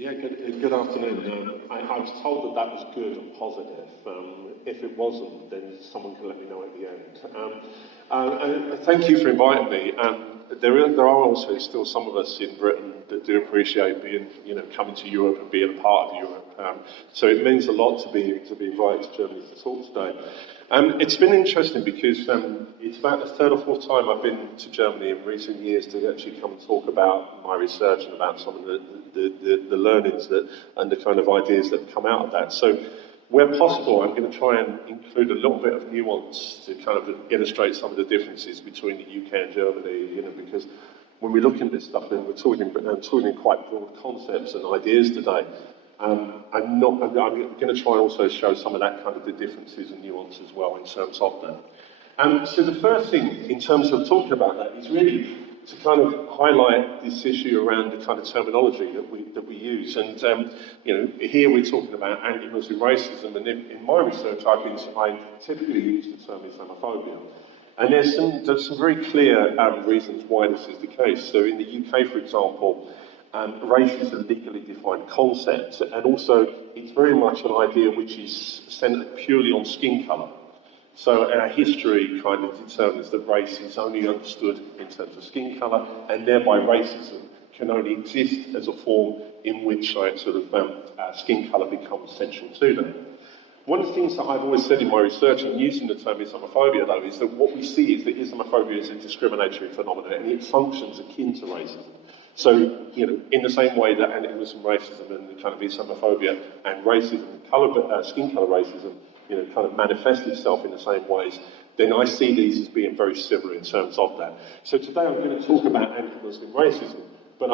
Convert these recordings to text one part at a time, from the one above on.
Yeah, good afternoon. I was told that was good and positive. If it wasn't, then someone can let me know at the end. And thank you for inviting me. There are also still some of us in Britain that do appreciate being, coming to Europe and being a part of Europe. So it means a lot to be invited to Germany to talk today. It's been interesting because it's about the third or fourth time I've been to Germany in recent years to actually come and talk about my research and about some of the learnings and the kind of ideas that come out of that. So where possible, I'm going to try and include a little bit of nuance to kind of illustrate some of the differences between the UK and Germany, because when we look at this stuff, then we're talking in quite broad concepts and ideas today. I'm going to try and also show some of that kind of the differences and nuance as well in terms of that. So the first thing in terms of talking about that is really to kind of highlight this issue around the kind of terminology that we use. And here we're talking about anti-Muslim racism, and in my research I typically use the term Islamophobia. And there's some very clear reasons why this is the case. So in the UK, for example, race is a legally defined concept, and also it's very much an idea which is centred purely on skin colour. So our history kind of determines that race is only understood in terms of skin colour, and thereby racism can only exist as a form in which skin colour becomes central to them. One of the things that I've always said in my research and using the term Islamophobia, though, is that what we see is that Islamophobia is a discriminatory phenomenon and it functions akin to racism. So, in the same way that anti-Muslim racism and the kind of Islamophobia and racism, skin colour racism, kind of manifest itself in the same ways, then I see these as being very similar in terms of that. So today I'm going to talk about anti-Muslim racism, but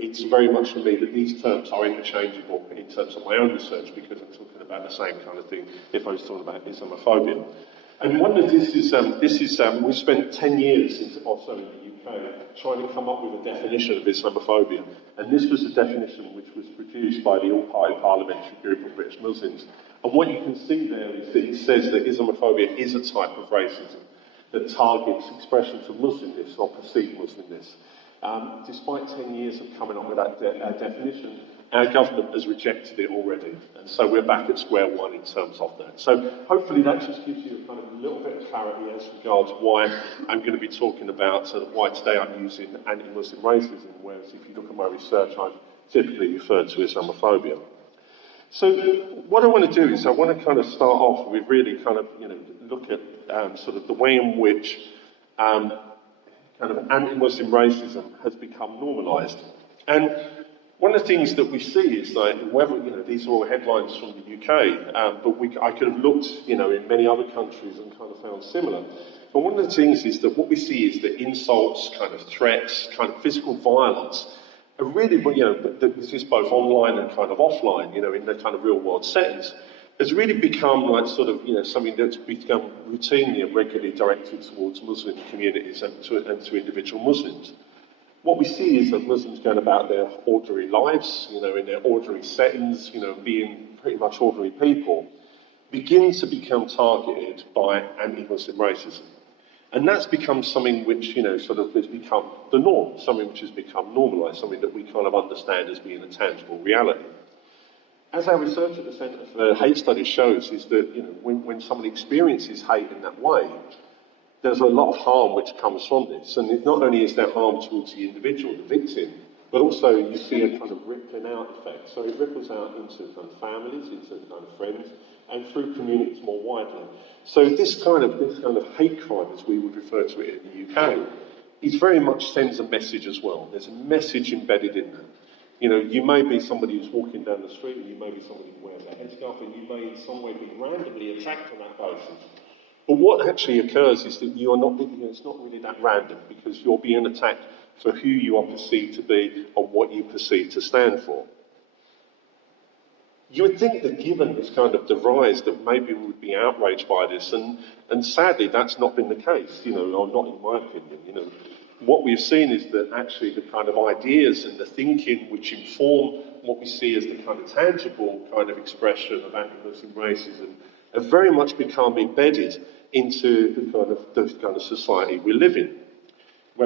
it's very much for me that these terms are interchangeable in terms of my own research because I'm talking about the same kind of thing if I was talking about Islamophobia. And one of this is we spent 10 years or so in the UK trying to come up with a definition of Islamophobia, and this was a definition which was produced by the all-party parliamentary group of British Muslims. And what you can see there is that it says that Islamophobia is a type of racism that targets expressions of Muslimness or perceived Muslimness. Despite 10 years of coming up with that definition, our government has rejected it already. And so we're back at square one in terms of that. So hopefully that just gives you kind of a little bit of clarity as regards why I'm going to be talking about why today I'm using anti-Muslim racism, whereas if you look at my research, I've typically referred to Islamophobia. So what I want to do is I want to kind of start off with really kind of, look at sort of the way in which kind of anti-Muslim racism has become normalised. And one of the things that we see is that whether, these are all headlines from the UK, but I could have looked, in many other countries and kind of found similar. But one of the things is that what we see is that insults, kind of threats, kind of physical violence, are really, this is both online and kind of offline, in the kind of real world settings, has really become like sort of, something that's become routinely and regularly directed towards Muslim communities and to individual Muslims. What we see is that Muslims going about their ordinary lives, in their ordinary settings, being pretty much ordinary people, begin to become targeted by anti-Muslim racism. And that's become something which, sort of has become the norm, something which has become normalised, something that we kind of understand as being a tangible reality. As our research at the Centre for Hate Studies shows, is that, when somebody experiences hate in that way, there's a lot of harm which comes from this. And not only is there harm towards the individual, the victim, but also you see a kind of rippling out effect. So it ripples out into kind of families, into kind of friends, and through communities more widely. So this kind of hate crime, as we would refer to it in the UK, it very much sends a message as well. There's a message embedded in that. You may be somebody who's walking down the street, and you may be somebody who wears a headscarf, and you may in some way be randomly attacked on that basis. But what actually occurs is that you are not, it's not really that random, because you're being attacked for who you are perceived to be or what you perceive to stand for. You would think that given this kind of the rise that maybe we would be outraged by this, and sadly that's not been the case, or not in my opinion. What we've seen is that actually the kind of ideas and the thinking which inform what we see as the kind of tangible kind of expression of anti-Muslim racism have very much become embedded into the kind of society we live in.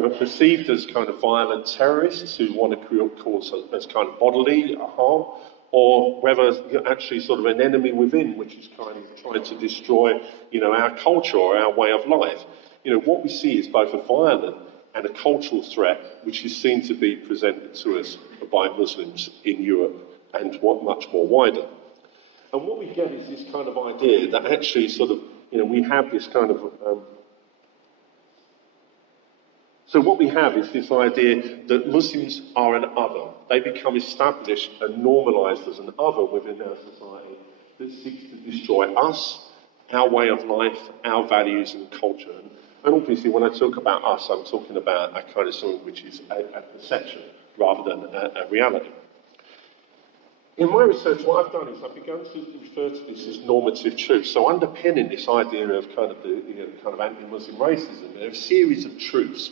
whether perceived as kind of violent terrorists who want to cause as kind of bodily harm, or whether you're actually sort of an enemy within, which is kind of trying to destroy, our culture or our way of life. What we see is both a violent and a cultural threat, which is seen to be presented to us by Muslims in Europe and much more wider. And what we get is this kind of idea that actually sort of, we have this kind of... So what we have is this idea that Muslims are an other. They become established and normalised as an other within our society that seeks to destroy us, our way of life, our values and culture. And obviously when I talk about us, I'm talking about a kind of something which is a perception rather than a reality. In my research, what I've done is I've begun to refer to this as normative truth. So underpinning this idea of kind of the kind of anti-Muslim racism, there are a series of truths,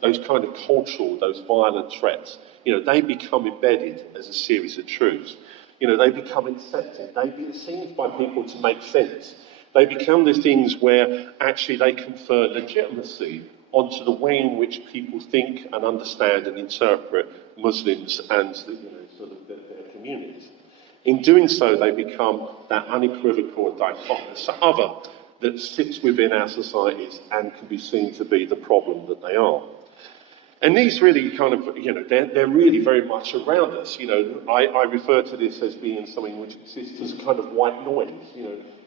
those kind of cultural, those violent threats, they become embedded as a series of truths. They become accepted. They be seen by people to make sense. They become the things where actually they confer legitimacy onto the way in which people think and understand and interpret Muslims and sort of their communities. In doing so, they become that unequivocal and dichotomous other that sits within our societies and can be seen to be the problem that they are. And these really kind of, they're really very much around us. I refer to this as being something which exists as a kind of white noise.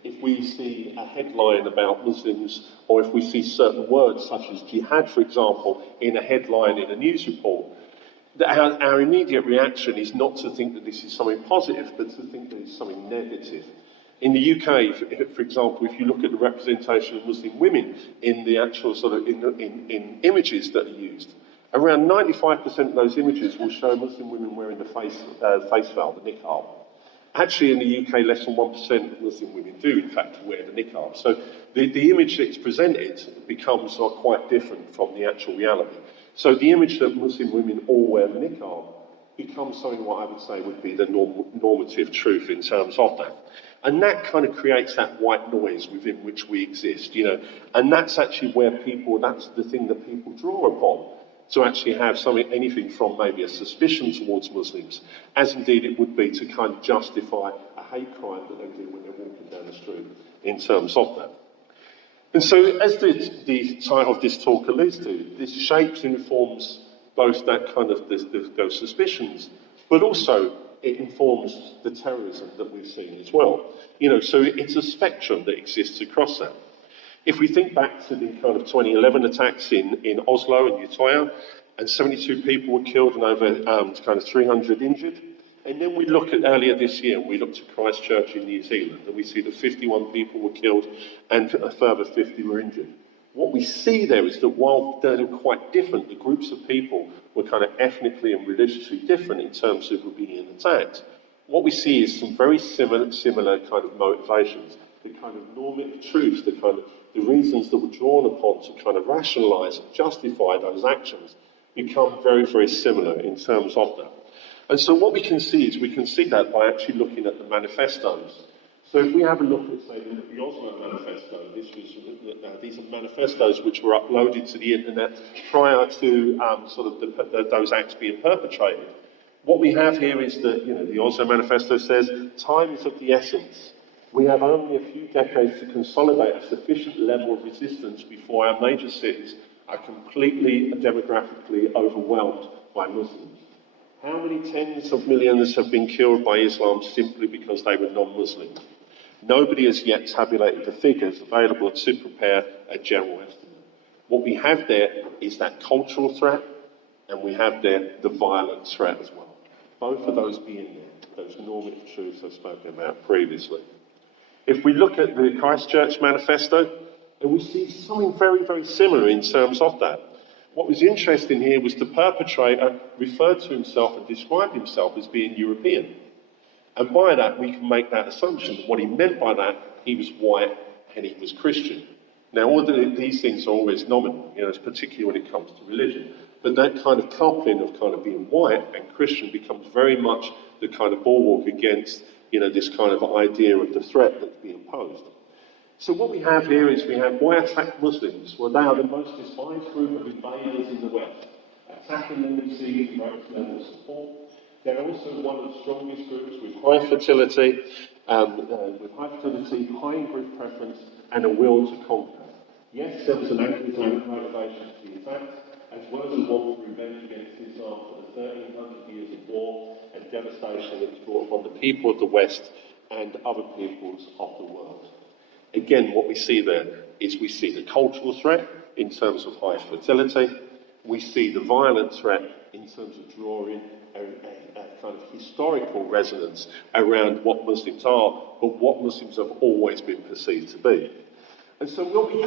If we see a headline about Muslims, or if we see certain words such as jihad, for example, in a headline in a news report, our immediate reaction is not to think that this is something positive, but to think that it's something negative. In the UK, for example, if you look at the representation of Muslim women in the actual sort of in images that are used, around 95% of those images will show Muslim women wearing the face veil, the niqab. Actually, in the UK, less than 1% of Muslim women do, in fact, wear the niqab. So the image that's presented becomes quite different from the actual reality. So the image that Muslim women all wear the niqab becomes something what I would say would be the normative truth in terms of that. And that kind of creates that white noise within which we exist, and that's actually where that's the thing that people draw upon to actually have anything from maybe a suspicion towards Muslims, as indeed it would be to kind of justify a hate crime that they do when they're walking down the street in terms of that. And so, as the title of this talk alludes to, this shapes and informs both that kind of those suspicions, but also it informs the terrorism that we've seen as well. So it's a spectrum that exists across that. If we think back to the kind of 2011 attacks in Oslo and Utøya, and 72 people were killed and over kind of 300 injured. And then we look at earlier this year, we looked at Christchurch in New Zealand, and we see that 51 people were killed and a further 50 were injured. What we see there is that while they're quite different, the groups of people were kind of ethnically and religiously different in terms of being attacked. What we see is some very similar kind of motivations, the kind of normative truths, the reasons that were drawn upon to kind of rationalise and justify those actions become very, very similar in terms of that. And so what we can see is that by actually looking at the manifestos. So if we have a look at, say, the Oslo Manifesto, these are manifestos which were uploaded to the internet prior to those acts being perpetrated. What we have here is that, the Oslo Manifesto says, time is of the essence. We have only a few decades to consolidate a sufficient level of resistance before our major cities are completely demographically overwhelmed by Muslims. How many tens of millions have been killed by Islam simply because they were non-Muslim? Nobody has yet tabulated the figures available to prepare a general estimate. What we have there is that cultural threat, and we have there the violent threat as well. Both of those being there, those normative truths I've spoken about previously. If we look at the Christchurch Manifesto, and we see something very, very similar in terms of that. What was interesting here was the perpetrator referred to himself and described himself as being European. And by that, we can make that assumption. What he meant by that, he was white and he was Christian. Now, all these things are always nominal, particularly when it comes to religion. But that kind of coupling of kind of being white and Christian becomes very much the kind of bulwark against, this kind of idea of the threat that's being posed. So what we have here is we have why attack Muslims? Well, they are the most despised group of invaders in the West. Attacking them receives great level of support. They're also one of the strongest groups with high fertility, high in-group preference, and a will to conquer. Yes, there was an anti-Islamic motivation to the attack, as well as a want for revenge against Islam for the 1300 years of war and devastation that was brought upon the people of the West and other peoples of the world. Again, what we see there is we see the cultural threat in terms of high fertility. We see the violent threat in terms of drawing a kind of historical resonance around what Muslims are, but what Muslims have always been perceived to be. And so what we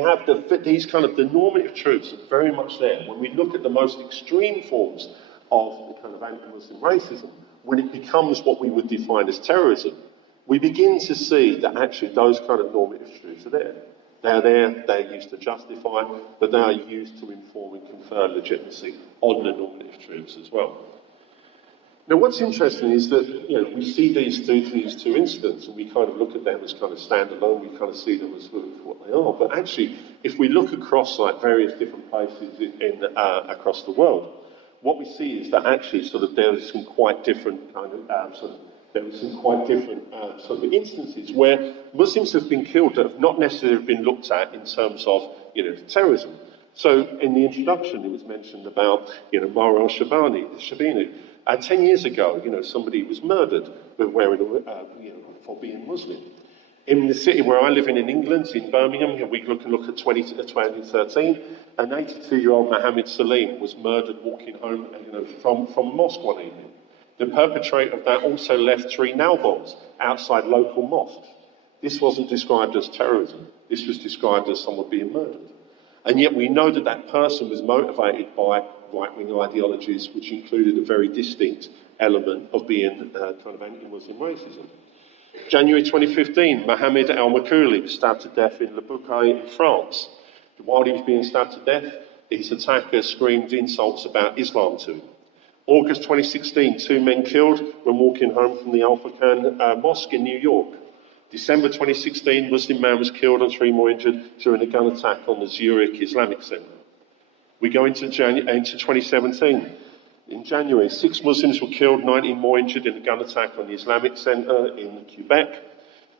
have these kind of the normative truths are very much there. When we look at the most extreme forms of the kind of anti-Muslim racism, when it becomes what we would define as terrorism, we begin to see that actually those kind of normative truths are there. They're there, they're used to justify, but they are used to inform and confer legitimacy on the normative truths as well. Now, what's interesting is that, we see these two incidents and we kind of look at them as kind of standalone, we kind of see them as what they are. But actually, if we look across like various different places across the world, what we see is that actually there is some quite different kind of instances where Muslims have been killed that have not necessarily been looked at in terms of, terrorism. So in the introduction, it was mentioned about, Mara al-Shabini. 10 years ago, somebody was murdered for being Muslim. In the city where I live in England, in Birmingham, we look at 2013, an 82-year-old Mohammed Salim was murdered walking home from a mosque one evening. The perpetrator of that also left 3 nail bombs outside local mosques. This wasn't described as terrorism. This was described as someone being murdered. And yet we know that that person was motivated by right-wing ideologies, which included a very distinct element of being kind of anti-Muslim racism. January 2015, Mohamed al-Makouli was stabbed to death in Le Bouquet in France. While he was being stabbed to death, his attacker screamed insults about Islam to him. August 2016, 2 men killed when walking home from the Al-Furqan Mosque in New York. December 2016, Muslim man was killed and 3 more injured during a gun attack on the Zurich Islamic Center. We go into 2017. In January, 6 Muslims were killed, 19 more injured in a gun attack on the Islamic Center in Quebec.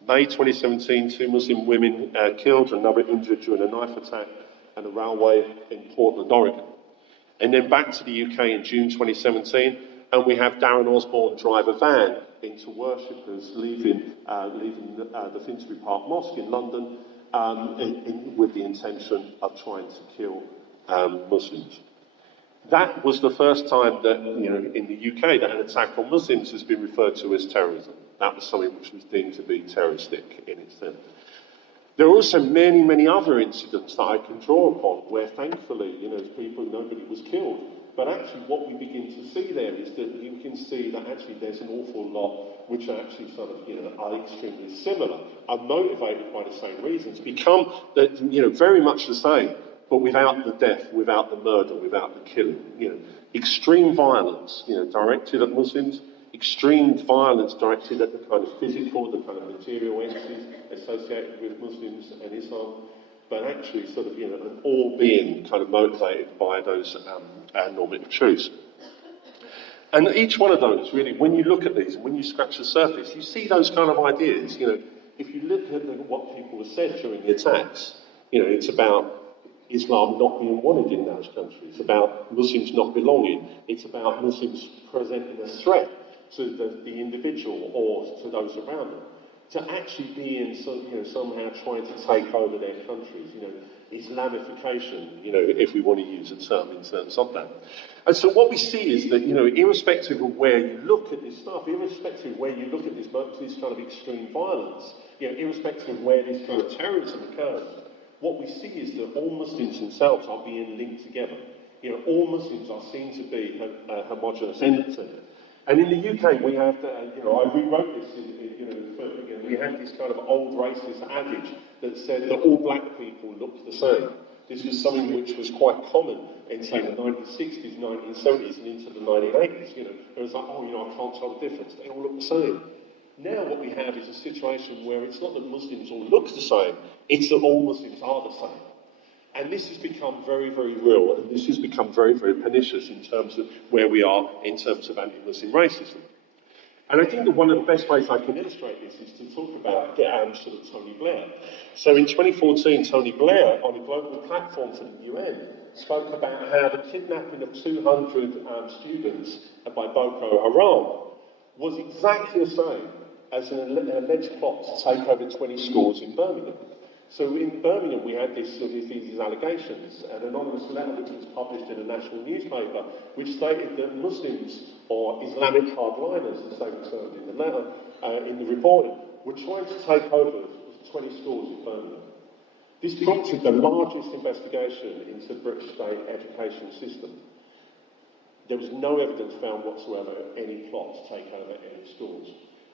May 2017, 2 Muslim women killed, another injured during a knife attack at a railway in Portland, Oregon. And then back to the UK in June 2017, and we have Darren Osborne drive a van into worshippers leaving the Finsbury Park Mosque in London with the intention of trying to kill Muslims. That was the first time that, in the UK, that an attack on Muslims has been referred to as terrorism. That was something which was deemed to be terroristic in itself. There are also many, many other incidents that I can draw upon where, thankfully, nobody was killed. But actually, what we begin to see there is that you can see that actually there's an awful lot which are actually are extremely similar, are motivated by the same reasons, become very much the same, but without the death, without the murder, without the killing. Extreme violence, directed at Muslims, extreme violence directed at the kind of physical, the kind of material entities associated with Muslims and Islam, but actually an all being kind of motivated by those normative truths. And each one of those, really, when you look at these, when you scratch the surface, you see those kind of ideas. If you look at what people have said during the attacks, it's about Islam not being wanted in those countries. It's about Muslims not belonging. It's about Muslims presenting a threat to the individual or to those around them. To actually be in somehow trying to take over their countries, Islamification, if we want to use a term in terms of that. And so what we see is that, irrespective of where you look at this stuff, irrespective of where you look at this kind of extreme violence, irrespective of where this kind of terrorism occurs, what we see is that all Muslims themselves are being linked together. All Muslims are seen to be a homogenous entity. And in the UK, we have, I rewrote this we had this kind of old racist adage that said that all black people looked the same. This was something which was quite common in, say, the 1960s, 1970s, and into the 1980s. It was like, I can't tell the difference. They all look the same. Now what we have is a situation where it's not that Muslims all look the same, it's that all Muslims are the same. And this has become very, very real, and this has become very, very pernicious in terms of where we are in terms of anti-Muslim racism. And I think that one of the best ways I can illustrate this is to talk about sort of Tony Blair. So in 2014, Tony Blair, on a global platform for the UN, spoke about how the kidnapping of 200 students by Boko Haram was exactly the same as an alleged plot to take over 20 schools in Birmingham. So in Birmingham, we had these allegations, an anonymous letter which was published in a national newspaper, which stated that Muslims, or Islamic hardliners, as they were termed in the letter, in the reporting, were trying to take over 20 schools in Birmingham. This prompted the largest investigation into the British state education system. There was no evidence found whatsoever of any plot to take over any schools.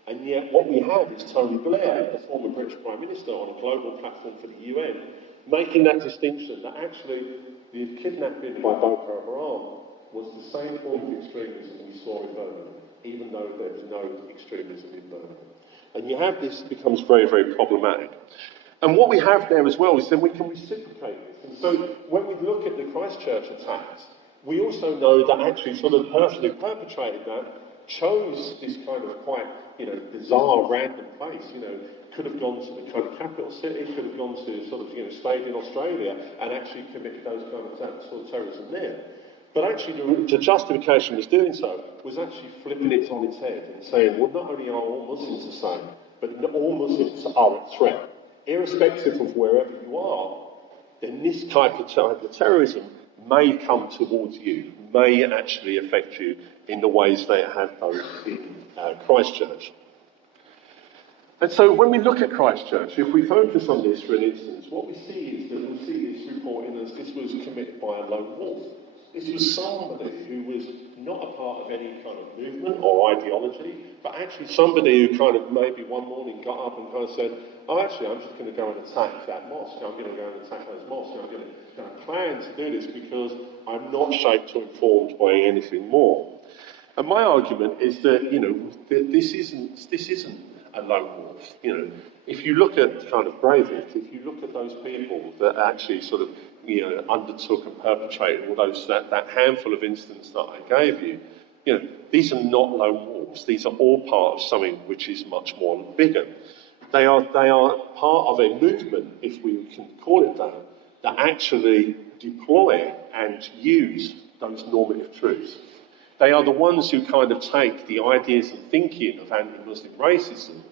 And yet what we have is Tony Blair, the former British Prime Minister, on a global platform for the UN, making that distinction that actually the kidnapping by Boko Haram was the same form of extremism we saw in Birmingham, even though there was no extremism in Birmingham. And you have this becomes very, very problematic. And what we have there as well is then we can reciprocate this. And so when we look at the Christchurch attacks, we also know that actually sort of the person who perpetrated that chose this kind of quite, bizarre, random place, could have gone to the kind of capital city, could have gone to sort of, stayed in Australia and actually committed those kind of sort of terrorism there. But actually the justification was doing so was actually flipping it on its head and saying, well, not only are all Muslims the same, but all Muslims are a threat. Irrespective of wherever you are, then this type of terrorism may come towards you, may actually affect you in the ways they have done in Christchurch. And so when we look at Christchurch, if we focus on this for an instance, what we see is that we see this reporting as this was committed by a lone wolf. This was somebody who was not a part of any kind of movement or ideology, but actually somebody who kind of maybe one morning got up and kind of said, oh, actually, I'm just going to go and attack that mosque. I'm going to go and attack those mosques. I'm going to plan to do this because I'm not shaped or informed by anything more. And my argument is that, this isn't a lone wolf. If you look at kind of Breivik, if you look at those people that actually sort of, undertook and perpetrated all those, that handful of incidents that I gave you, these are not lone wolves. These are all part of something which is much more bigger. They are part of a movement, if we can call it that actually deploy and use those normative truths. They are the ones who kind of take the ideas and thinking of anti-Muslim racism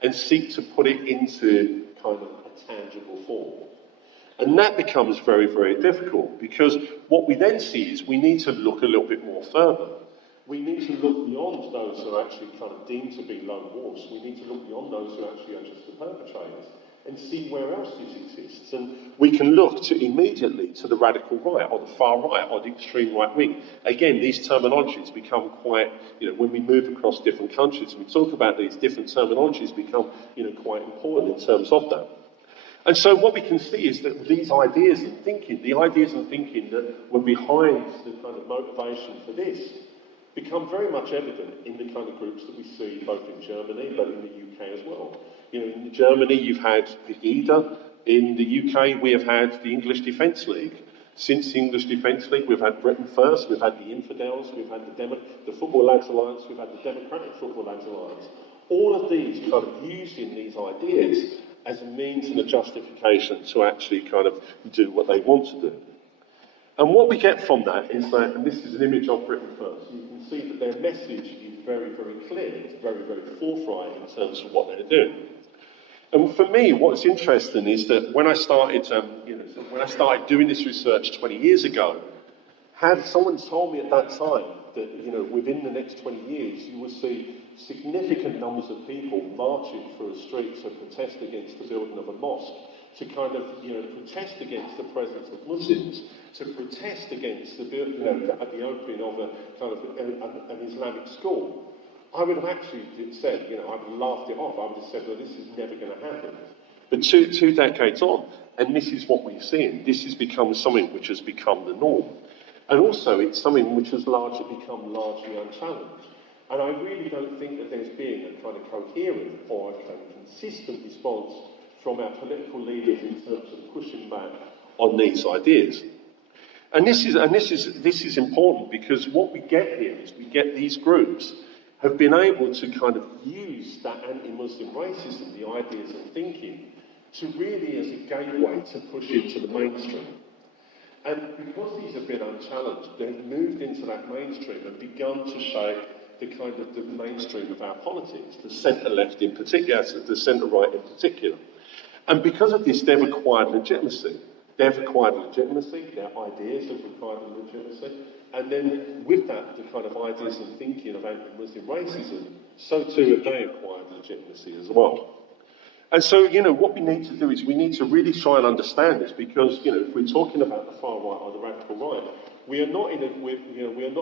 and seek to put it into kind of a tangible form. And that becomes very, very difficult because what we then see is we need to look a little bit more further. We need to look beyond those who are actually kind of deemed to be lone wolves. We need to look beyond those who actually are just the perpetrators and see where else this exists. And we can look immediately to the radical right or the far right or the extreme right wing. Again, these terminologies become quite, when we move across different countries, we talk about these different terminologies become, quite important in terms of that. And so what we can see is that these ideas and thinking, the ideas and thinking that were behind the kind of motivation for this, become very much evident in the kind of groups that we see both in Germany but in the UK as well. In Germany you've had Pegida, in the UK we have had the English Defence League. Since the English Defence League we've had Britain First, we've had the Infidels, we've had the Football Lads Alliance, we've had the Democratic Football Lads Alliance. All of these kind of using these ideas as a means and a justification to actually kind of do what they want to do. And what we get from that is that, and this is an image of Britain First, you can see that their message is very, very clear. It's very, very forthright in terms of what they're doing. And for me, what's interesting is that when I started, doing this research 20 years ago, had someone told me at that time that, within the next 20 years, you will see significant numbers of people marching through a street to protest against the building of a mosque, to kind of, protest against the presence of Muslims, to protest against the opening of a kind of an Islamic school, I would have actually said, I would have laughed it off. I would have said, well, this is never going to happen. But two decades on, and this is what we've seen. This has become something which has become the norm. And also, it's something which has become largely unchallenged. And I really don't think that there's been a kind of coherent or a kind of consistent response from our political leaders in terms of pushing back on these ideas. And this is important, because what we get here is we get these groups have been able to kind of use that anti-Muslim racism, the ideas and thinking, to really as a gateway to push into the mainstream. And because these have been unchallenged, they've moved into that mainstream and begun to shape the kind of the mainstream of our politics, the centre-left in particular, the centre-right in particular. And because of this, they've acquired legitimacy. They've acquired legitimacy, their ideas have acquired legitimacy, and then with that, the kind of ideas and thinking of anti-Muslim racism, so too have they acquired legitimacy as well. And so, what we need to do is we need to really try and understand this, because, if we're talking about the far right or the radical right, we are not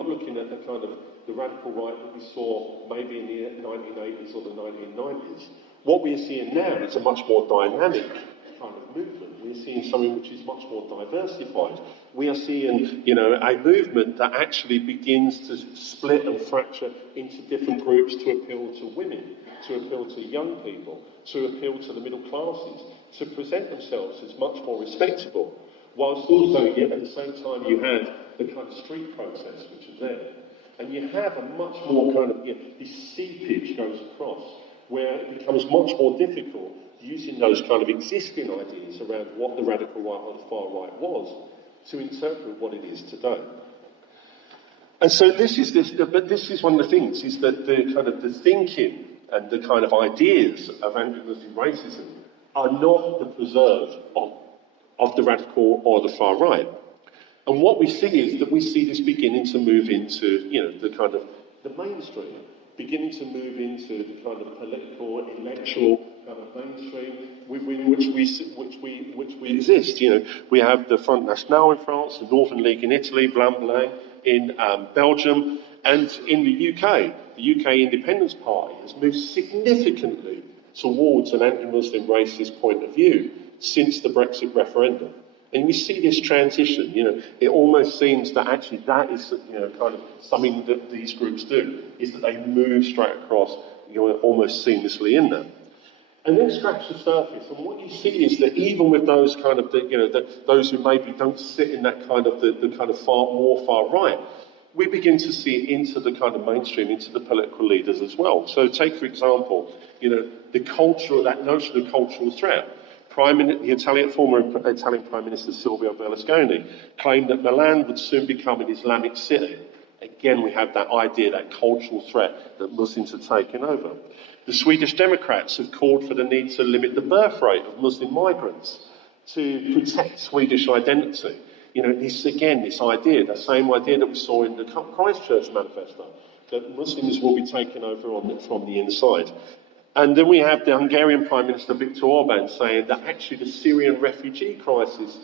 looking at the kind of the radical right that we saw maybe in the 1980s or the 1990s. What we are seeing now is a much more dynamic kind of movement. We're seeing something which is much more diversified. We are seeing, a movement that actually begins to split and fracture into different groups to appeal to women, to appeal to young people, to appeal to the middle classes, to present themselves as much more respectable, whilst also, yet at the same time, you have the kind of street protests which are there. And you have a much more kind of, this seepage goes across, where it becomes much more difficult using those kind of existing ideas around what the radical right or the far right was to interpret what it is today. And so this is one of the things, is that the kind of the thinking and the kind of ideas of anti-Muslim racism are not the preserve of the radical or the far right. And what we see is that we see this beginning to move into, the kind of the mainstream, beginning to move into the kind of political, intellectual kind of mainstream within which we exist. We have the Front National in France, the Northern League in Italy, Brandbomben in Belgium, and in the UK. The UK Independence Party has moved significantly towards an anti-Muslim racist point of view since the Brexit referendum. And we see this transition, it almost seems that actually that is, kind of something that these groups do, is that they move straight across, almost seamlessly in there. And then scratch the surface, and what you see is that even with those kind of, those who maybe don't sit in that kind of, the kind of more far right, we begin to see it into the kind of mainstream, into the political leaders as well. So take, for example, that notion of cultural threat. The former Italian Prime Minister Silvio Berlusconi claimed that Milan would soon become an Islamic city. Again, we have that idea, that cultural threat that Muslims are taking over. The Swedish Democrats have called for the need to limit the birth rate of Muslim migrants to protect Swedish identity. This idea, the same idea that we saw in the Christchurch manifesto, that Muslims will be taken over from the inside. And then we have the Hungarian Prime Minister Viktor Orban saying that actually the Syrian refugee crisis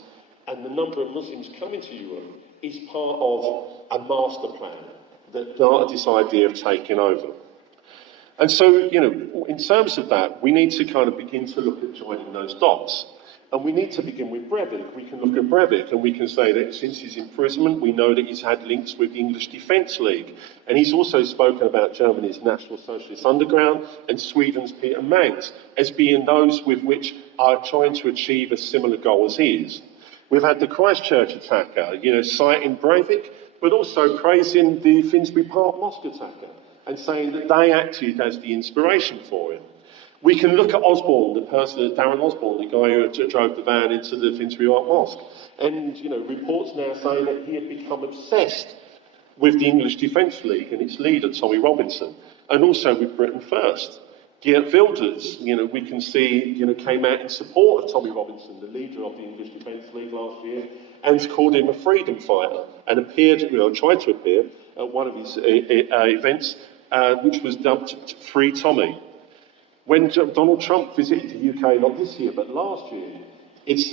and the number of Muslims coming to Europe is part of a master plan that started this idea of taking over. And so, in terms of that, we need to kind of begin to look at joining those dots. And we need to begin with Breivik. We can look at Breivik and we can say that since his imprisonment, we know that he's had links with the English Defence League. And he's also spoken about Germany's National Socialist Underground and Sweden's Peter Mangs as being those with which are trying to achieve a similar goal as he is. We've had the Christchurch attacker, citing Breivik, but also praising the Finsbury Park mosque attacker and saying that they acted as the inspiration for him. We can look at Osborne, Darren Osborne, the guy who drove the van into the Finsbury Park Mosque. And, reports now saying that he had become obsessed with the English Defence League and its leader, Tommy Robinson, and also with Britain First. Geert Wilders, we can see, came out in support of Tommy Robinson, the leader of the English Defence League last year, and called him a freedom fighter, and tried to appear at one of his events, which was dubbed Free Tommy. When Donald Trump visited the UK, not this year, but last year, it's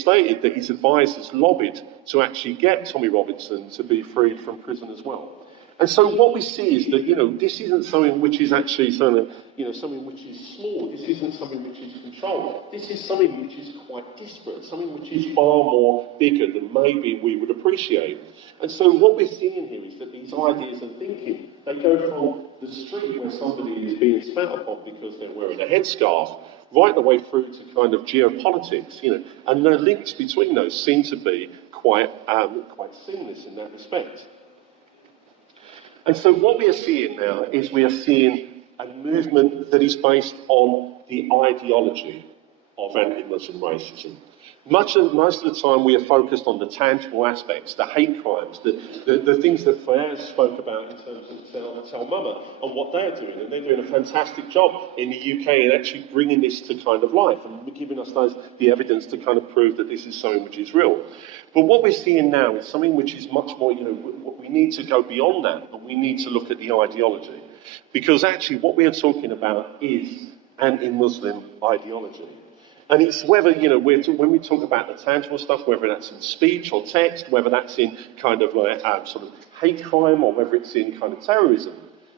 stated that his advisors lobbied to actually get Tommy Robinson to be freed from prison as well. And so what we see is that, this isn't something which is actually something which is small. This isn't something which is controlled. This is something which is quite disparate, something which is far more bigger than maybe we would appreciate. And so what we're seeing here is that these ideas and thinking, they go from the street where somebody is being spat upon because they're wearing a headscarf, right the way through to kind of geopolitics, and the links between those seem to be quite seamless in that respect. And so what we are seeing now is we are seeing a movement that is based on the ideology of anti-Muslim racism. Most of the time we are focused on the tangible aspects, the hate crimes, the things that Fayaz spoke about in terms of Celle and what they're doing. And they're doing a fantastic job in the UK in actually bringing this to kind of life and giving us the evidence to kind of prove that this is something which is real. But what we're seeing now is something which is much more, we need to go beyond that, but we need to look at the ideology. Because actually what we are talking about is anti-Muslim ideology. And it's whether, when we talk about the tangible stuff, whether that's in speech or text, whether that's in kind of like sort of hate crime or whether it's in kind of terrorism,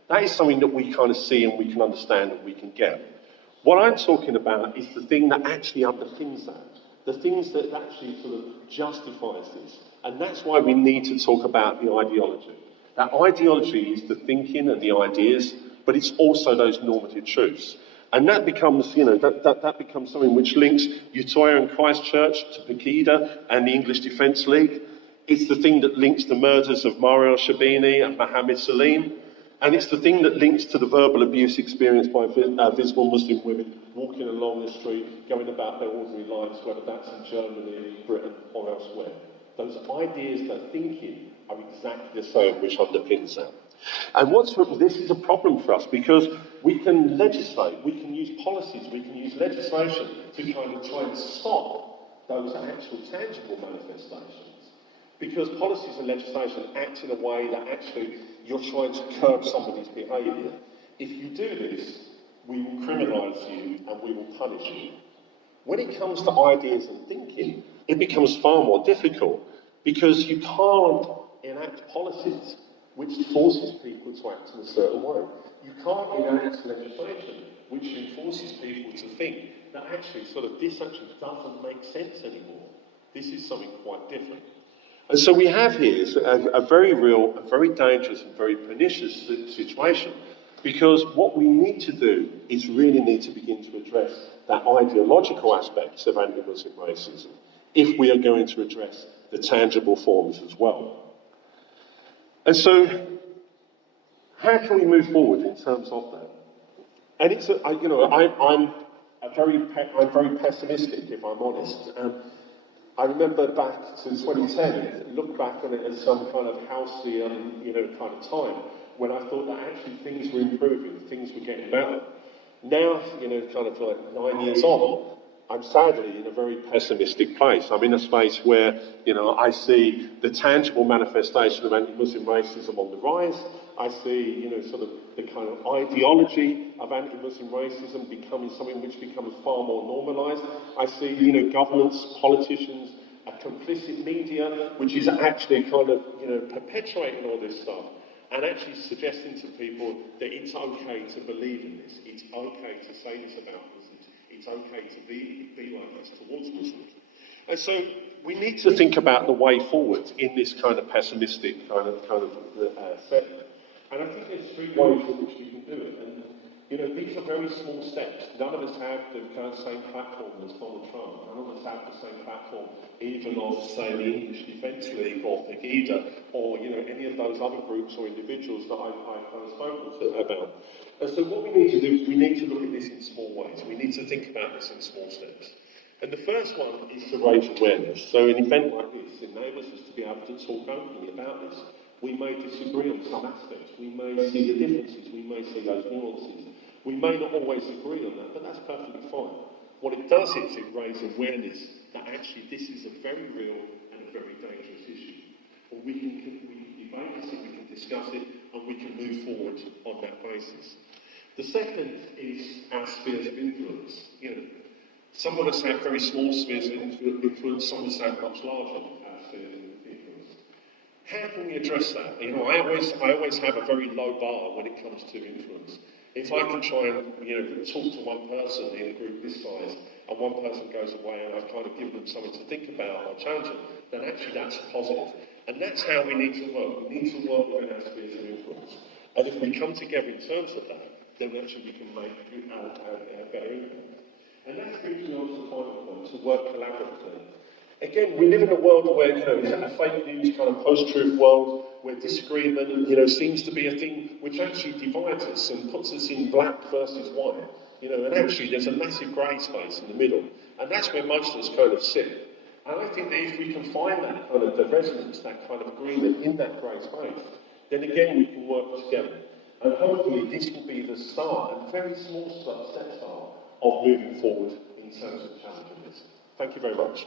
that is something that we kind of see and we can understand and we can get. What I'm talking about is the thing that actually underpins that, the things that actually sort of justifies this. And that's why we need to talk about the ideology. That ideology is the thinking and the ideas, but it's also those normative truths. And that becomes, that becomes something which links Utøya and Christchurch to Pegida and the English Defence League. It's the thing that links the murders of Mario Shabini and Mohammed Salim. And it's the thing that links to the verbal abuse experienced by visible Muslim women walking along the street, going about their ordinary lives, whether that's in Germany, Britain or elsewhere. Those ideas, that thinking, are exactly the same which underpins that. And this is a problem for us because we can legislate, we can use policies, we can use legislation to kind of try and stop those actual tangible manifestations. Because policies and legislation act in a way that actually you're trying to curb somebody's behaviour. If you do this, we will criminalise you and we will punish you. When it comes to ideas and thinking, it becomes far more difficult because you can't enact policies which forces people to act in a certain way. You can't enact legislation which enforces people to think that actually this actually doesn't make sense anymore. This is something quite different. And so we have here a very real, a very dangerous and very pernicious situation because what we need to do is really need to begin to address that ideological aspects of anti-Muslim racism if we are going to address the tangible forms as well. And so, how can we move forward in terms of that? And it's, I'm very pessimistic, if I'm honest. I remember back to 2010, look back on it as some kind of halcyon, kind of time when I thought that actually things were improving, things were getting better. Now, kind of like 9 years on, I'm sadly in a very pessimistic place. I'm in a space where, I see the tangible manifestation of anti-Muslim racism on the rise. I see, the kind of ideology of anti-Muslim racism becoming something which becomes far more normalised. I see, governments, politicians, a complicit media, which is actually kind of, perpetuating all this stuff and actually suggesting to people that it's okay to believe in this. It's okay to say this about Muslims. It's okay to be like this towards Muslims. And so we need to think about the way forward in this kind of pessimistic kind of setting. And I think there's three ways in which we can do it. And, these are very small steps. None of us have the kind of same platform as Donald Trump. None of us have the same platform even of, say, the English Defence League or Pegida or, any of those other groups or individuals that I've spoken about. And so what we need to do is we need to look at this in small ways. We need to think about this in small steps. And the first one is to raise awareness. So an event like this enables us to be able to talk openly about this. We may disagree on some aspects. We may see the differences. We may see those nuances. We may not always agree on that, but that's perfectly fine. What it does is it raises awareness that actually this is a very real and a very dangerous issue. And we can debate this, we can discuss it, and we can move forward on that basis. The second is our spheres of influence. Some of us have very small spheres of influence, some of us have much larger spheres of influence. How can we address that? I always have a very low bar when it comes to influence. If I can try and, talk to one person in a group this size, and one person goes away and I've kind of given them something to think about or challenge them, then actually that's positive. And that's how we need to work. We need to work within our spheres of influence. And if we come together in terms of that, then actually we can make a better impact. And that brings me on to the final point, to work collaboratively. Again, we live in a world where, it's a fake news kind of post-truth world, where disagreement, seems to be a thing which actually divides us and puts us in black versus white. And actually there's a massive grey space in the middle. And that's where most of us kind of sit. And I think that if we can find that kind of the resonance, that kind of agreement in that grey space, then again we can work together. And hopefully this will be the start, a very small step start, of moving forward in terms of challenging this. Thank you very much.